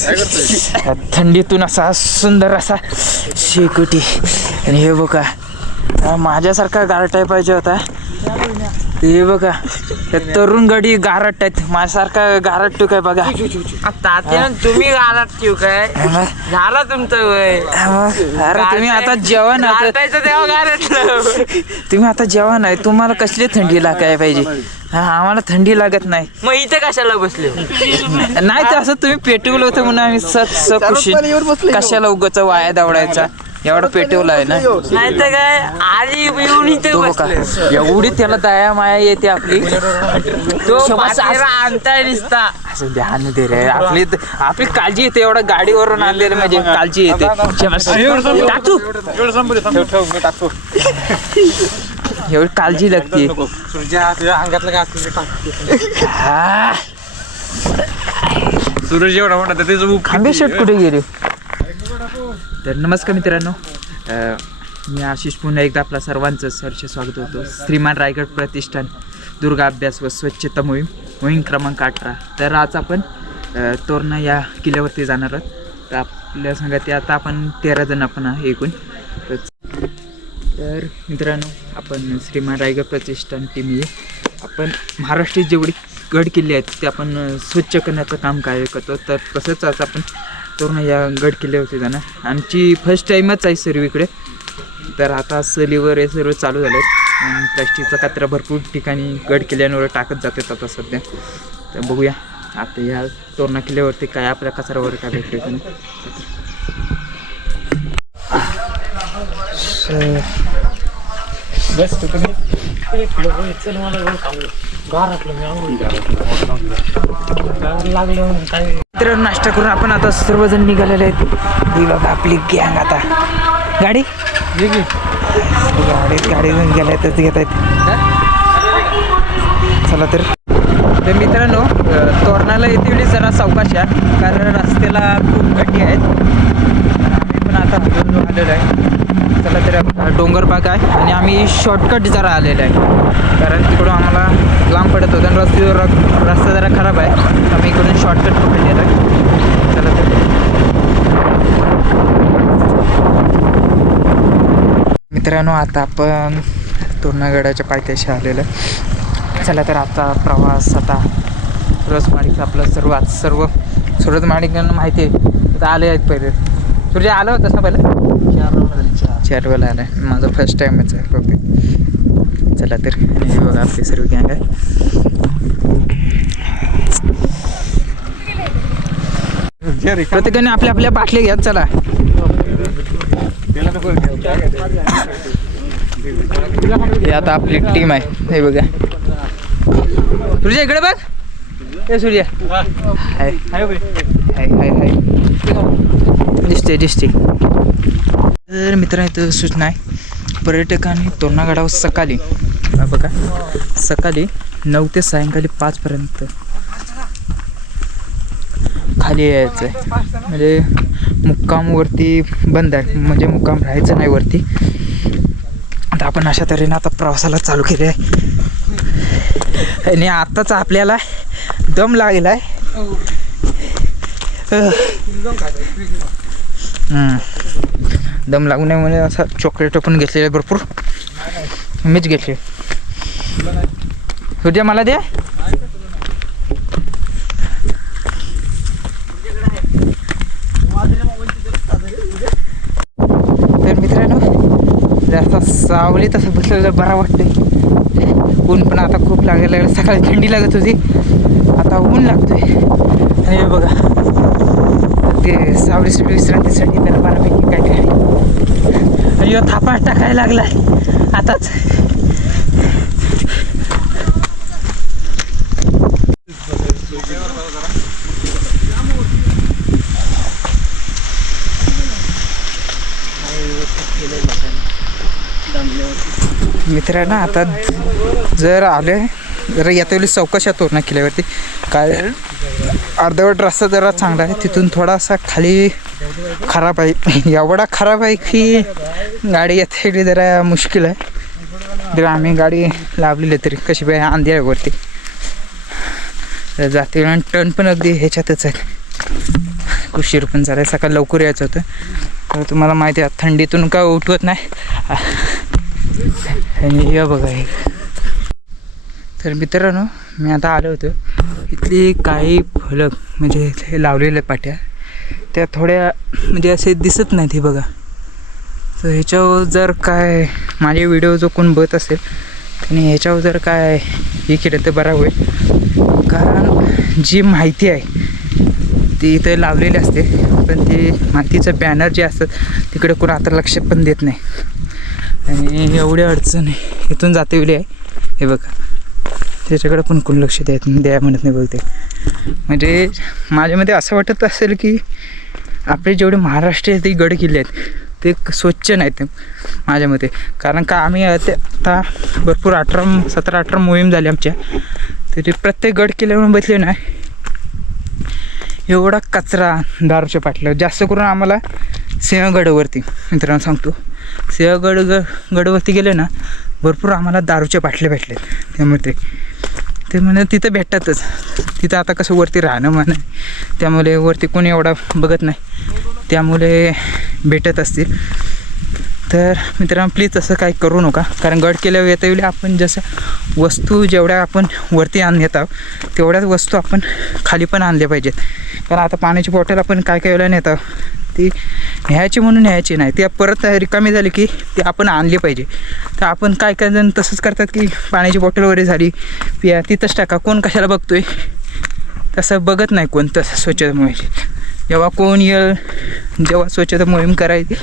थंडीतून असा सुंदर असा शेकोटी. आणि हे बघा माझ्यासारखा गारटाय पाहिजे होता. हे बघा तरुण गडी गारट आहेत. माझ्यासारखा गारट टू काय बघा. तात्या तुम्ही गालात ठेव काय? झाला तुमचं वय. तुम्ही आता जेवण तेव्हा गारटलं तुम्ही आता जेवण आहे. तुम्हाला कसली थंडी लागाय पाहिजे? हा आम्हाला थंडी लागत नाही. मग इथं कशाला बसले नाही तर असं तुम्ही पेटवलं होतं म्हणून आम्ही सत सकुशी कशाला उगाच वाया दवडायचा? एवढं पेटवलं आहे ना? नाही तर काय आधी येऊन इथे तो बघा बसले. एवढी त्याला दया माया येते आपली. तो पाठीला आणताय दिसता असं ध्यान दे रे. आपली आपली काळजी येते एवढं गाडीवरून आणलेलं म्हणजे काळजी येते. टाकू. एवढी काळजी लागते. अंगातलं हा. सूरज एवढा मोठा त्याचं मुख खांबे शर्ट कुठे गेले? तर नमस्कार मित्रांनो. मी आशिष पुन्हा एकदा आपला सर्वांचं सरचे स्वागत होतो श्रीमान रायगड प्रतिष्ठान दुर्गा अभ्यास व स्वच्छता मोहीम मोहीम क्रमांक अठरा. तर आज आपण तोरणा या किल्ल्यावरती जाणार आहोत. तर आपल्या संघात आता आपण तेरा जण आपण आहे एकूण. तर तर मित्रांनो आपण श्रीमान रायगड प्रतिष्ठान टीम आहे. आपण महाराष्ट्रात जेवढे गड किल्ले आहेत ते आपण स्वच्छ करण्याचं काम कार्य करतो. तर तसंच आज आपण तरुण या गड किल्ल्यावरती जाणार. आमची फर्स्ट टाईमच आहे सर्व इकडे. तर आता सलीवर हे सर्व चालू झालं आहे. प्लॅस्टिकचा कचरा भरपूर ठिकाणी गड किल्ल्यांवर टाकत जातात आता सध्या. तर बघूया आता या तोरणा किल्ल्यावरती काय आपल्या कचऱ्यावर काय भेटतो की नाही. तर नाश्ता करून आपण आता सर्वजण निघालेले आहेत. ही बघा आपली गँग आता. गाडी? गाडी गाडी घेऊन गेल्या तर घेत आहेत. चला तर. तर मित्रांनो तोरणाला येते वेळी जरा सावकाश या कारण रस्त्याला खूप गड्डी आहेत. आता हजून आलेलो आहे. चला तर अ, डोंगर आहे आणि आम्ही शॉर्टकट जरा आलेलो आहे. कारण तिकडून आम्हाला लांब पडत होतं आणि रस्ते रस्ता जरा खराब आहे. आम्ही इकडून शॉर्टकट पकडलेला आहे चला तर. मित्रांनो आता आपण तोरणागडाच्या पायथ्याशी आलेलं आहे. चला तर आता प्रवास आता सुरजमाणिक आपलं सर्व आज सर्व सुरजमाणिकांना माहिती आहे. आता आले आहेत पहिले. सूर्य आलं होतं ना पहिलं चार. वेळा आलं. आहे माझं फर्स्ट टाईमच आहे बघते चला तर. आणि हे बघा आपली सर्व गँग आहे. प्रत्येकाने आपल्या आपल्या बाटल्या घ्या चला. हे आता आपली टीम आहे. हे बघा. सूर्या इकडे बघ. हे सूर्या. हाय. हाय हाय हाय. दिसते दिसते तर मित्रांनो सूचना आहे. पर्यटकांनी तोरणागडावर सकाळी बघा सकाळी नऊ ते सायंकाळी पाचपर्यंत खाली यायचं आहे. म्हणजे मुक्कामवरती बंद आहे. म्हणजे मुक्काम राहायचं नाही वरती. आता आपण अशा तऱ्हेने आता प्रवासाला चालू केले आहे आणि आत्ताच आपल्याला दम लागलेला आहे दम लागू नये म्हणजे असं चॉकलेट पण घेतलेले भरपूर. मीच घेतले. सूर्य मला द्या तर मित्रांनो जास्त सावली तसं बसलेलं बरा वाटतंय. ऊन पण आता खूप लागायला लागलं सकाळी थंडी लागत होती. आता ऊन लागतोय. आणि हे बघा. सुटली विश्रांतीसाठी त्याला बऱ्यापैकी काय काय आणि ह्यो थापा टाकायला लागलाय. आताच. मित्रांनो आता जर आले जरा येता वेळी चौकशा तो ना किल्ल्यावरती. काय? अर्धवट रस्ता जरा चांगला आहे. तिथून थोडासा खाली खराब आहे. एवढा खराब आहे की गाडी येता वेळी जरा मुश्किल आहे. जर आम्ही गाडी लावलेली तरी कशी पाहिजे अंधेऱ्यावरती जाते आणि टर्न पण अगदी ह्याच्यातच आहे. उशीर पण झाला सकाळी लवकर यायचं होतं. तर तुम्हाला माहिती आहे थंडीतून काय उठवत नाही. आणि या बघा तर मित्रांनो मी आता आलो होतो. इथली काही फलक म्हणजे हे लावलेल्या पाट्या त्या थोड्या म्हणजे असे दिसत नाहीत हे बघा. तर ह्याच्यावर जर काय माझे व्हिडिओ जो कोण बघत असेल त्याने ह्याच्यावर जर काय हे केलं तर बरा होईल. कारण जी माहिती आहे ती इथे लावलेली असते पण ते माहितीचं बॅनर जे असतात तिकडे कोण आता लक्ष पण देत नाही. आणि एवढी अडचण आहे इथून जाते आहे हे बघा. त्याच्याकडे पण कोण लक्ष द्यायत द्या म्हणत नाही बोलते. म्हणजे माझ्यामध्ये असं वाटत असेल की आपले जेवढे महाराष्ट्र ते गड किल्ले आहेत ते स्वच्छ नाहीत माझ्या मते. कारण का आम्ही ते आता भरपूर अठरा सतरा अठरा मोहीम झाली आमच्या. तरी प्रत्येक गड किल्ल्यावर बसले ना. एवढा कचरा दारूच्या पाटल्यावर. जास्त करून आम्हाला सिंहगडवरती मित्रांनो सांगतो. सिंहगड गडवरती गेले ना भरपूर आम्हाला दारूच्या बाटल्या भेटल्यात. त्यामुळे ते ते म्हणे तिथं भेटतातच. तिथं आता कसं वरती राहणं म्हणे. त्यामुळे वरती कोणी एवढा बघत नाही. त्यामुळे भेटत असतील. तर मित्रांनो प्लीज असं काही करू नका. कारण गड केल्यावर येता येईल. आपण जसं वस्तू जेवढ्या आपण वरती आण नेत आहोत तेवढ्याच वस्तू आपण खाली पण आणल्या पाहिजेत. कारण आता पाण्याची बॉटल आपण काय काय वेळेला नेतो ती न्यायची म्हणून न्यायची नाही. ती परत रिकामी झाली की ती आपण आणली पाहिजे. तर आपण काय काय जण तसंच करतात की पाण्याची बॉटल वगैरे झाली पिया तिथंच टाका. कोण कशाला बघतोय? तसं बघत नाही कोण तसं स्वच्छता मोहीम जेव्हा कोण येईल जेव्हा स्वच्छता मोहीम करायची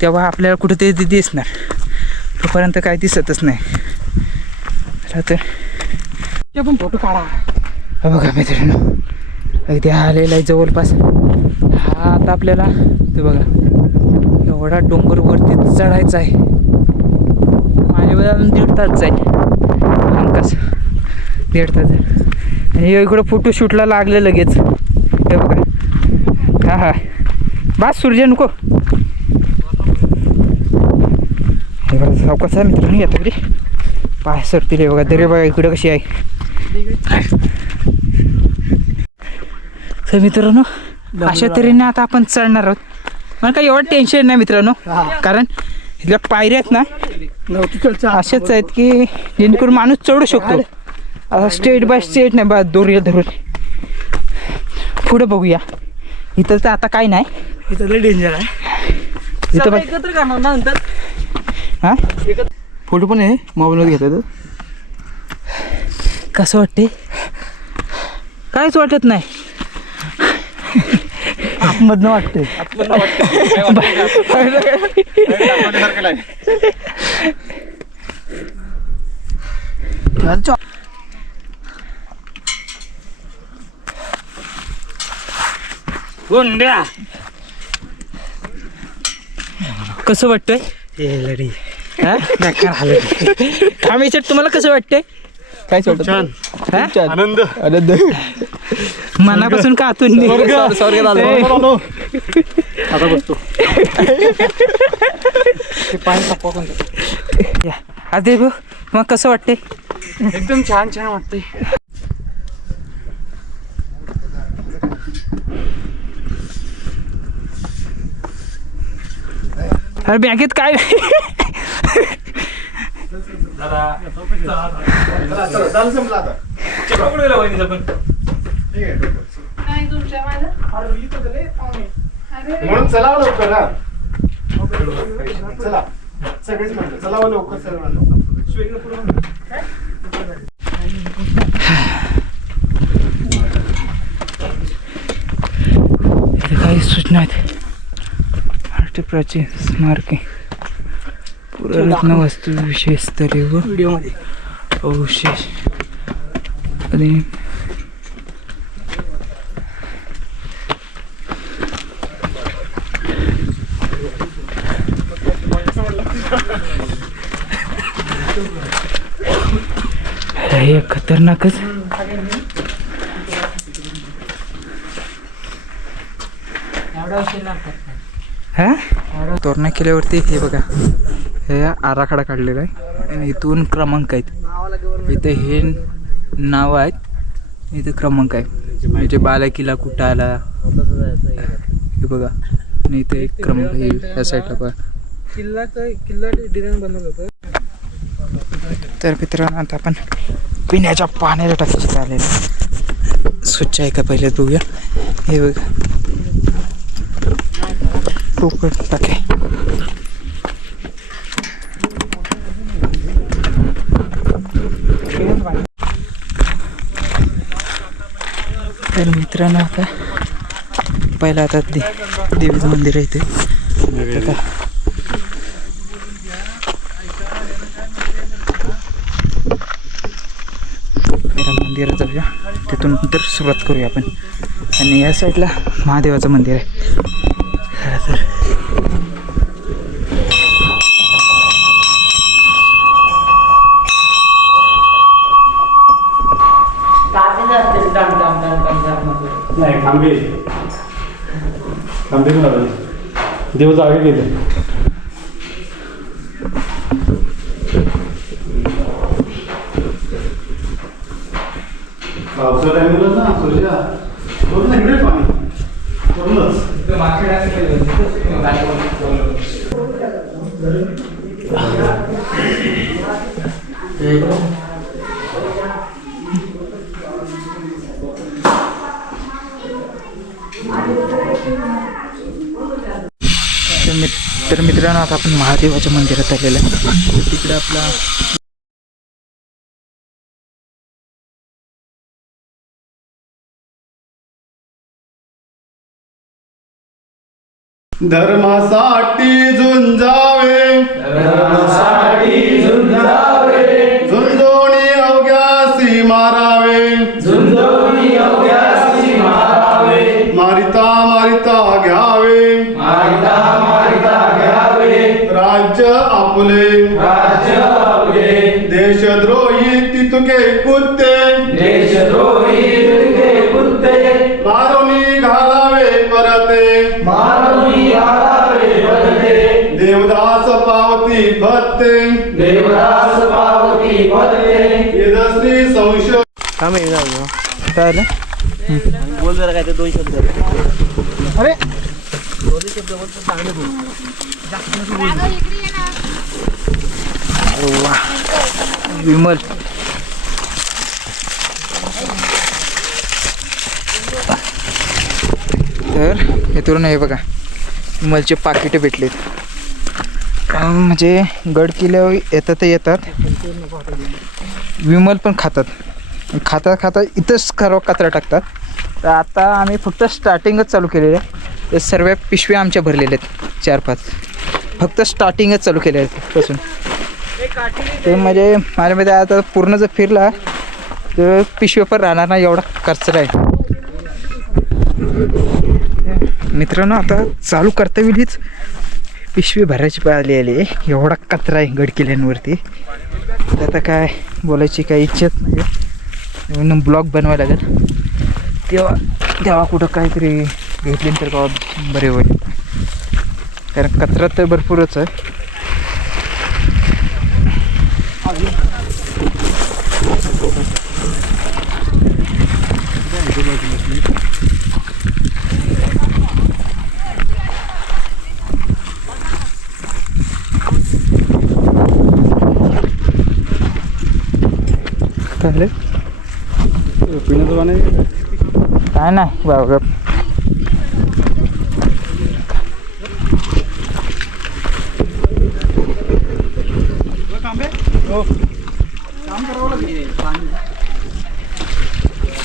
तेव्हा आपल्याला कुठेतरी ते दिसणार. तोपर्यंत काय दिसतच नाही. तर. पण फोटो काढा. बघा मित्रांनो अगदी हा आलेला आहे जवळपास. हा आता आपल्याला ते बघा एवढा डोंगर वरती चढायचा आहे. माझ्याबद्दल अजून दीड तास जाईल हमकास दीड तास आणि इकडं फोटोशूटला लागलं लगेच. हे बघा. हा हा. बास सूर्य नको. हे बघा सावकाश आहे मित्रांनो येतो पाय सरतील हे बघा. दरे बघा इकडं कशी आहे. तर मित्रांनो अशा तऱ्हेने आता आपण चढणार आहोत. मला काही एवढं टेन्शन नाही मित्रांनो कारण इथल्या पायऱ्या आहेत ना अशाच आहेत की जेणेकरून माणूस चढू शकतो. असं स्टेट बाय स्टेट नाही बा दोर धरून. पुढे बघूया. इथं तर आता काय नाही. इथं डेंजर आहे. इथं बघ एकत्र करणार ना नंतर? हा? फोटो पण आहे मोबाईलवर घेतात कसं वाटते काहीच वाटत नाही. आतमधनं वाटते गुंड्या. कसं वाटतंय? लढी तुम्हाला कसं वाटतंय? छान. हा? आनंद. आनंद. मनापासून का आतून स्वर्ग- स्वर्गात आलो. ए, आता बसतो या. आदे भाऊ मग कसं वाटतंय एकदम छान छान वाटतंय अरे बँकेत काय म्हणून चला लवकर हा. चला. सगळेच चला लवकर इथे काही सूचना आहेत. प्राचीन स्मारके. पुरारत्न वस्तू विशेष स्तरीय व व्हिडिओमध्ये. अवशेष. आणि हे खतरनाकच हा तोरणा केल्यावरती हे बघा हे आराखडा काढलेला आहे. आणि इथून क्रमांक आहेत. इथे हे नाव आहेत इथे क्रमांक आहे. म्हणजे बालाकीला कुठं आला हे बघा आणि इथे एक क्रम हे ह्या साईडला बघा. किल्ला किल्ला डिझाईन बनवलं होतं. तर मित्रांनो आता आपण पिण्याच्या पाण्याच्या टाकीचे आलेलं स्वच्छ आहे का पहिले बघूया. हे बघा. पोकळ टाके. तर मित्रांनो आता पहिला आता दे देवीचं मंदिर आहे आता पहिला मंदिरात जाऊया तिथून नंतर सुरुवात करूया आपण. आणि या साईडला महादेवाचं मंदिर आहे. तर. नाही खांबे देव जागे गेले पावसाळ्या टायमिंगला ना सुरजा पूर्ण इकडे पाणी पूर्णच तर मित तर मित्रांनो आता आपण महादेवाच्या मंदिरात आलेलं आहे. तिकडे आपला धर्मासाठी झुंजावे. धर्मासाठी काम आहे जाऊ काय आलं बोल जरा काय ते दोन शब्द अरे वा विमल तर हे तुरून हे बघा. विमलचे पाकिटे भेटलेत. म्हणजे गड किल्ल्यावर येतात येतात. विमल पण खातात. खाता खाता इथंच खरं कचरा टाकतात. तर आता आम्ही फक्त स्टार्टिंगच चालू केलेलं. आहे तर सर्व पिशव्या आमच्या भरलेल्या आहेत. चार पाच. फक्त स्टार्टिंगच चालू केले आहेत पासून. ते म्हणजे माझ्यामध्ये आता पूर्ण जर फिरला तर पिशव्या पण राहणार नाही एवढा कचरा आहे. मित्रांनो आता चालू कर्तव्यलीच पिशवी भरायची पाहिली आली आहे. एवढा कचरा आहे गड किल्ल्यांवरती तर आता काय बोलायची काही इच्छाच नाही म्हणून ब्लॉग बनवायला लागेल. तेव्हा तेव्हा कुठं काहीतरी भेटली तर का बरे होईल. कारण कचरा तर भरपूरच आहे. झालं? पिण्याचं पाणी काय नाही बाबा.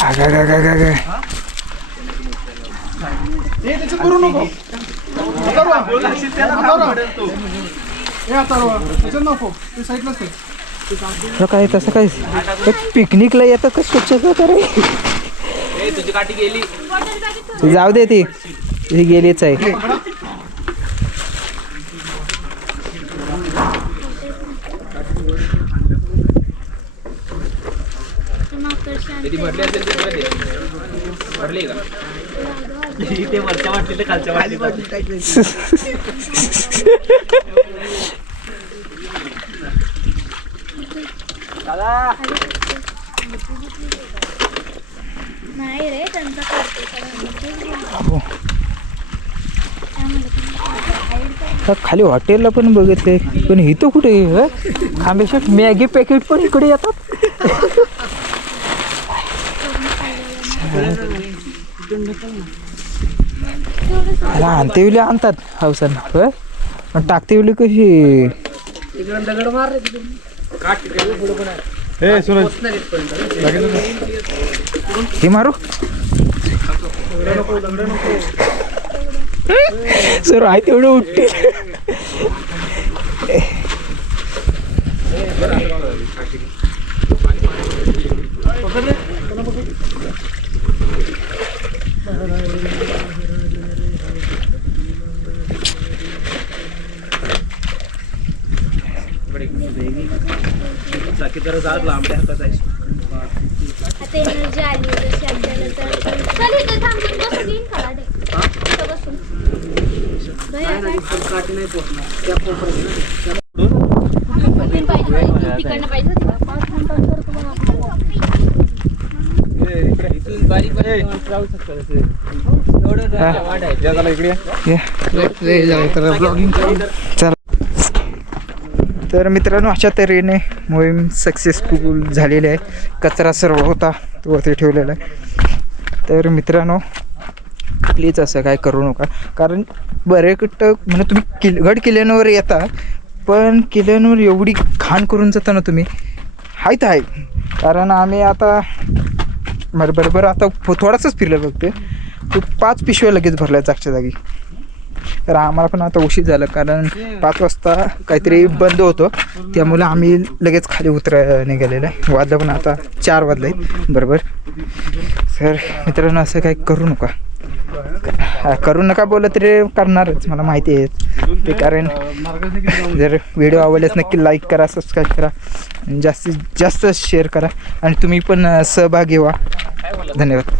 आगा, नको. गा, गा, गा. नको. काय तसं काय पिकनिकला येतात का स्वच्छता रे जाऊ दे ती. ही गेलीच आहे. नाही रे त्यांचा करते खाली हॉटेलला पण बघितले. पण इथं कुठे आहे? खांबेशेट मॅगी पॅकेट पण इकडे येतात. आणते वेळी आणतात हौसन पण टाकते वेळी कशी? हे मारू सर आहे तेवढं उठते बाकी जाड लांबड्या हातात आहे. आता एनर्जी आली जशी आपल्याला तर चल इथे थांबून बसून येईन खाला दे. इथं बसून. भैया, काय? काठी नाही पोचणार. त्या कोपऱ्यात कुठून पाहिजे होती? तिकडनं पाहिजे होती का? पाच मिनिटांवर तुम्हाला इथून बारीक बारीक राहू शकतात चला. तर मित्रांनो अशा तऱ्हेने मोहीम सक्सेसफुल झालेली आहे. कचरा सर्व होता तो वरती ठेवलेला आहे. तर मित्रांनो प्लीज असं काय करू नका. कारण बरेकट म्हणजे तुम्ही किल गड किल्ल्यांवर येता पण किल्ल्यांवर एवढी घाण करून जाता ना तुम्ही. हाय तर आहे कारण आम्ही आता बरं बरं बरं आता थोडासाच फिरलं बघते तो पाच पिशव्या लगेच भरल्या जागच्या जागी. तर आम्हाला पण आता उशीर झालं कारण पाच वाजता काहीतरी बंद होतो. त्यामुळे आम्ही लगेच खाली उतरा निघालेलं आहे. वाजलं पण आता चार वाजले बरोबर. सर मित्रांनो असं काही करू नका. करू नका बोललं तरी करणारच. मला माहिती आहे. ते कारण जर व्हिडिओ आवडल्यास नक्की लाईक करा सबस्क्राईब करा. आणि जास्तीत जास्त शेअर करा. आणि तुम्ही पण सहभागी व्हा. धन्यवाद.